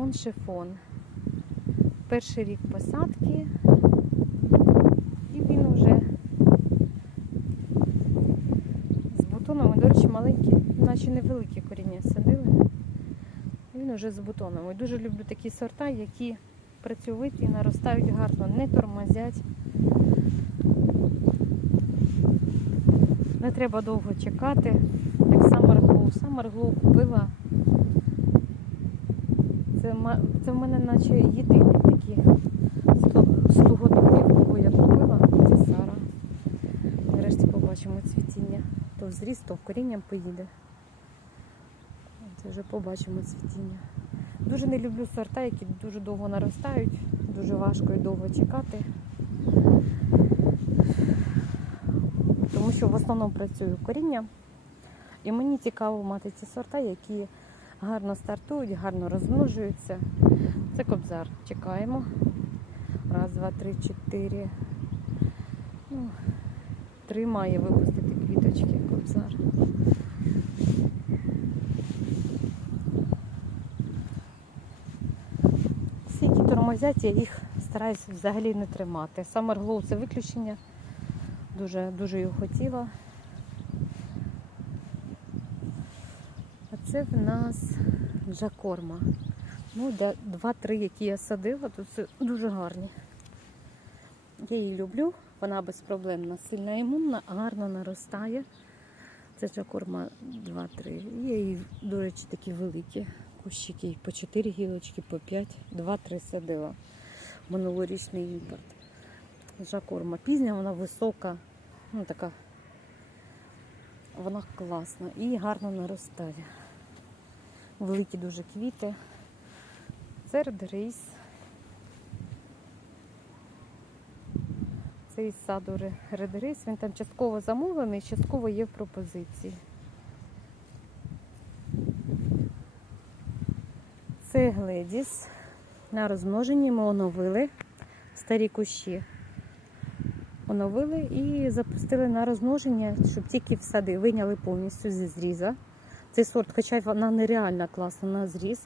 Лимон шифон. Перший рік посадки. І він вже з бутонами, до речі, маленькі, наче невеликі коріння садили. Він вже з бутонами. Дуже люблю такі сорта, які працьовиті, наростають гарно, не тормозять. Не треба довго чекати. Як Summer Glow. Summer Glow купила. Це, це в мене наче єдині такі слугодобрі, кого я купила. Це Сара. Нарешті побачимо цвітіння. То зріс, то корінням поїде. Це вже побачимо цвітіння. Дуже не люблю сорта, які дуже довго наростають, дуже важко і довго чекати. Тому що в основному працюю коріння. І мені цікаво мати ці сорта, які гарно стартують, гарно розмножуються. Це кобзар. Чекаємо. Раз, два, три, чотири. Ну, три має випустити квіточки кобзар. Всі, які тормозять, я їх стараюся взагалі не тримати. Summer Glow це виключення. Дуже, дуже його хотіла. Це в нас джакорма. Ну, два-три, які я садила, то це дуже гарні. Я її люблю, вона безпроблемна, сильна імунна, гарно наростає. Це джакорма 2-3. Є і, до речі, такі великі кущики, по 4 гілочки, по 5, 2-3 садила. Минулорічний імпорт. Жакорма пізня, вона висока, ну така, вона класна і гарно наростає. Великі дуже квіти. Це редерейс. Це із саду Ре- Він там частково замовлений, частково є в пропозиції. Це гледіс. На розмноженні ми оновили старі кущі. Оновили і запустили на розмноження, щоб тільки в сади виняли повністю зі зріза. Цей сорт, хоча вона нереально класна на зріз,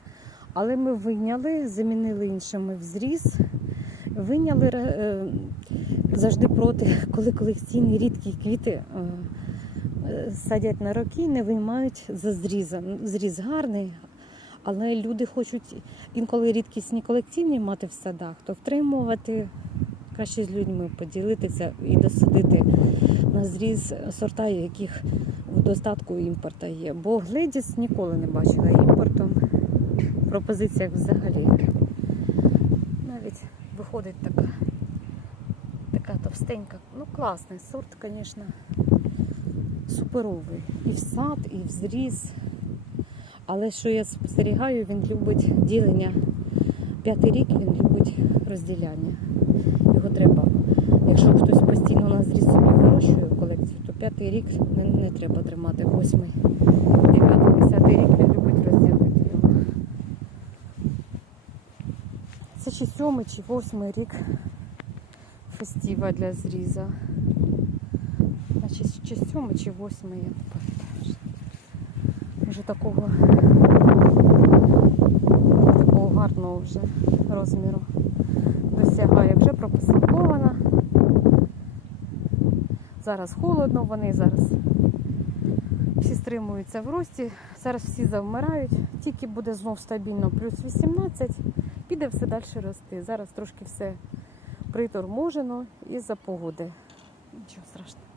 але ми виняли, замінили іншими в зріз. Виняли е, завжди проти, коли колекційні рідкі квіти е, садять на роки, не виймають за зрізом. Зріз гарний, але люди хочуть інколи рідкісні колекційні мати в садах, то втримувати краще з людьми поділитися і досадити на зріз сорта, яких в достатку імпорта є. Бо гледіс ніколи не бачила імпортом в пропозиціях взагалі. Навіть виходить така, така товстенька. Ну, класний сорт, звісно, суперовий. І в сад, і в зріз. Але що я спостерігаю, він любить ділення. П'ятий рік він любить розділяння. Його треба. Якщо хтось постійно на зріз собі вирощує то п'ятий рік не, не треба тримати. Восьмий, дев'ятий, десятий рік він любить розділити його. Це чи сьомий, чи восьмий рік фестива для зріза. Значить, чи сьомий, чи восьмий, я не пам'ятаю. вже. Такого, такого гарного вже розміру досягає. Вже пропосадкована. Зараз холодно, вони зараз всі стримуються в рості, зараз всі завмирають, тільки буде знов стабільно плюс 18, піде все далі рости. Зараз трошки все приторможено із-за погоди. Нічого страшного.